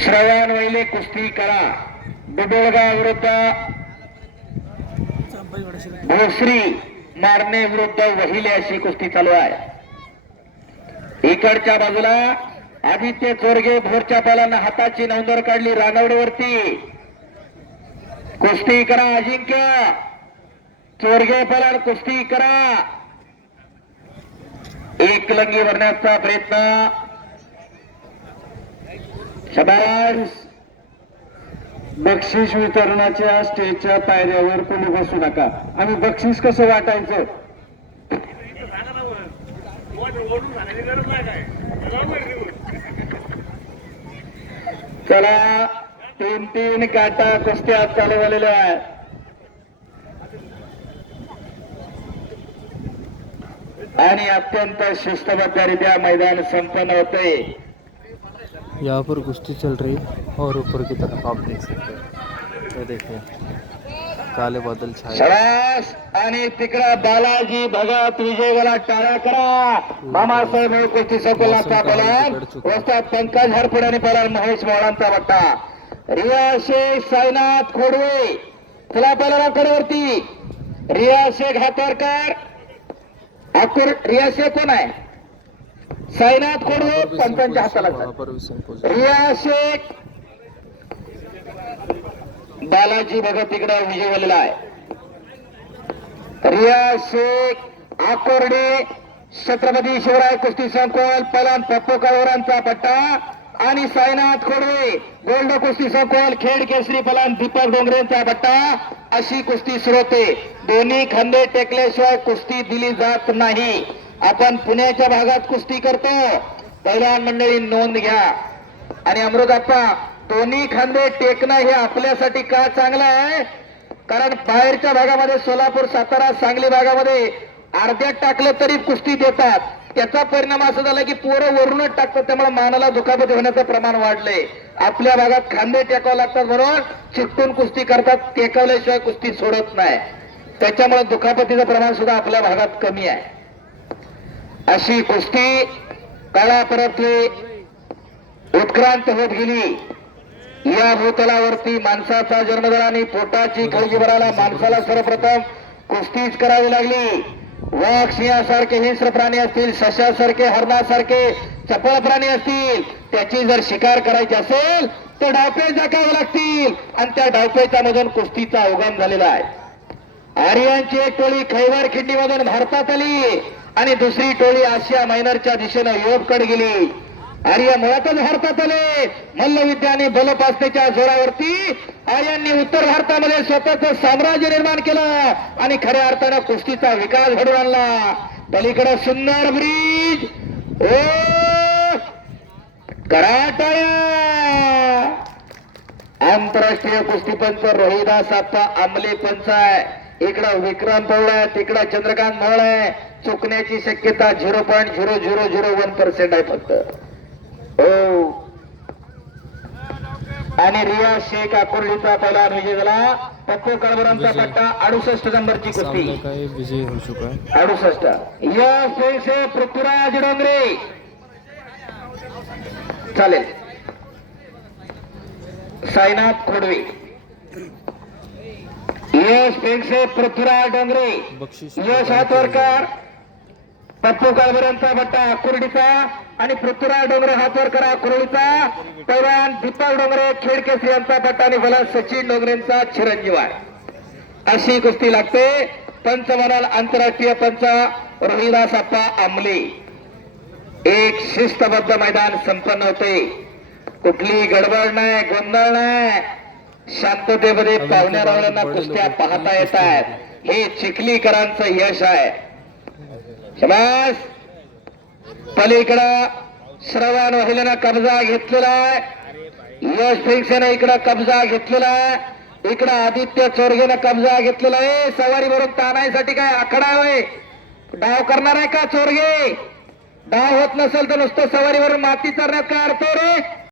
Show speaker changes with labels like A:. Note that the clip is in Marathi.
A: श्रवण वैले कुस्ती करा दुबोळगाव विरुद्ध भोसरी मारणे विरुद्ध वहिले अशी कुस्ती चालू आहे इकडच्या बाजूला आदित्य चोरगे भोरच्या पालांना हाताची नोंदर काढली रानवडीवरती कुस्ती करा अजिंक्य चोरगे पलाड कुस्ती करा एक लंगी भरण्याचा प्रयत्न शबाश
B: बक्षीस वितरणाच्या स्टेजच्या पायऱ्यावर कोणी बसू नका. आणि बक्षीस कसं वाटायचं?
A: चला तीन तीन काटा कुस्त्या चालू झालेल्या आहेत. आणि अत्यंत शिस्तबद्धरित्या मैदान संपन्न होते.
C: यहाँ पर कुश्ती चल रही है और ऊपर की तरफ आप देख सकते हैं। ये देखिए काले बादल छाए।
A: आणि तिकडं बालाजी भगत विजयवाला टाळा करा मामासाहेब कुस्ती संकुलाचा बलान वस्तात पंकज हरपुड आणि पलान महेश मोळांचा बट्टा. रिया शेख साईनाथ खोडवे चला पहिला कडेवरती रिया शेख हातवरकर. अकुर रिया शेख कोण आहे? साईनाथ खोडवे पंचांच्या हाताला रिया शेख. बालाजी भगत इकडे विजय झालेला आहे. रिया शेख आकोर्डे छत्रपती शिवराय कुस्ती संकुल पलान पप्पू कळवरांचा पट्टा आणि साईनाथ खोडवे गोल्ड कुस्ती संकुल खेड केसरी पलान दीपक डोंगरेंचा पट्टा अशी कुस्ती सुरू होते. दोन्ही खांदे टेकल्याशिवाय कुस्ती दिली जात नाही. आपण पुण्याच्या भागात कुस्ती करतो. पहिल्या मंडळी नोंद घ्या. आणि अमृताप्पा दोन्ही खांदे टेकणं हे आपल्यासाठी का चांगलं आहे? कारण बाहेरच्या भागामध्ये सोलापूर सातारा सांगली भागामध्ये अर्ध्यात टाकलं तरी कुस्ती देतात. त्याचा परिणाम असा झाला की पोरं वरूनच टाकतात. त्यामुळे मानाला दुखापत होण्याचं प्रमाण वाढलंय. आपल्या भागात खांदे टेकावं लागतात बरोबर चिकटून कुस्ती करतात. टेकवल्याशिवाय कुस्ती सोडत नाही. त्याच्यामुळे दुखापतीचं प्रमाण सुद्धा आपल्या भागात कमी आहे. अशी कुस्ती काळापरातली उत्क्रांत होत गेली. या भूतलावरती माणसाचा जन्म झाला आणि पोटाची काळजी भरायला माणसाला सर्वप्रथम कुस्तीच करावी लागली. वाघ सिंहासारखे हिंस्र प्राणी असतील सशासारखे हरणासारखे चपळ प्राणी असतील त्याची जर शिकार करायची असेल तर डावपे जाकावे लागतील. आणि त्या डावपेच्या मधून कुस्तीचा अवगम झालेला आहे. आर्यांची एक टोळी खैवार खिंडीमधून भारतात आली. आणि दुसरी टोळी आशिया मायनरच्या दिशेनं युरोपकडे गेली. आर्य मुळातच भारतात आले. मल्लविद्या आणि बलपासनेच्या जोरावरती आर्यांनी उत्तर भारतामध्ये स्वतःच साम्राज्य निर्माण केलं आणि खऱ्या अर्थानं कुस्तीचा विकास घडवून आणला. पलीकडे सुंदर ब्रिज. ओ! कराटाया! आंतरराष्ट्रीय कुस्तीपंच रोहिदास आप्पा आमले पंच आहे. इकडं विक्रम पवळ आहे तिकडं चंद्रकांत मोळ आहे चुकण्याची शक्यता zero point zero zero zero one percent आहे फक्त. हो. आणि रिया शेख अकोर्लीचा पहिला विजय झाला. पप्पू कळबरांचा
C: विजय.
A: पट्टा अडुसष्ट नंबरची कुस्ती.
C: ये विजय हो चुका है
A: अडुसष्ट. यश पैसे पृथ्वीराज डोंगरे. चालेल. साईनाथ खोडवे. यश पेंगसे पृथ्वीराज डोंगरे. यश हातवरकर पप्पू काळभरांचा बट्टा कुर्डीचा आणि पृथ्वीराज डोंगरे हातवरकर कुरळीचा पैलवान दीपक डोंगरे खेडकेसरी यांचा बट्टा आणि मला सचिन डोंगरेंचा चिरंजीव आहे. अशी कुस्ती लागते. पंच म्हणाल आंतरराष्ट्रीय पंच रोहिदास अप्पा आमले एक शिस्तबद्ध मैदान संपन्न होते. कुठली गडबड नाही गोंधळ नाही. शांततेमध्ये पाहुण्या कुस्त्या पाहता येत आहेत हे चिखलीकरांचं यश आहे. शबास. पलीकडं श्रवण वहिल्यानं कब्जा घेतलेला आहे. यश फिक्सेनं इकडं कब्जा घेतलेला आहे. इकडं आदित्य चोरगेनं कब्जा घेतलेला आहे. सवारी भरून ताणायसाठी काय आखडा आहे? डाव करणार आहे का चोरगे? डाव होत नसेल तर नुसतं सवारीवरून माती चरण्यात काय अर्थ रे?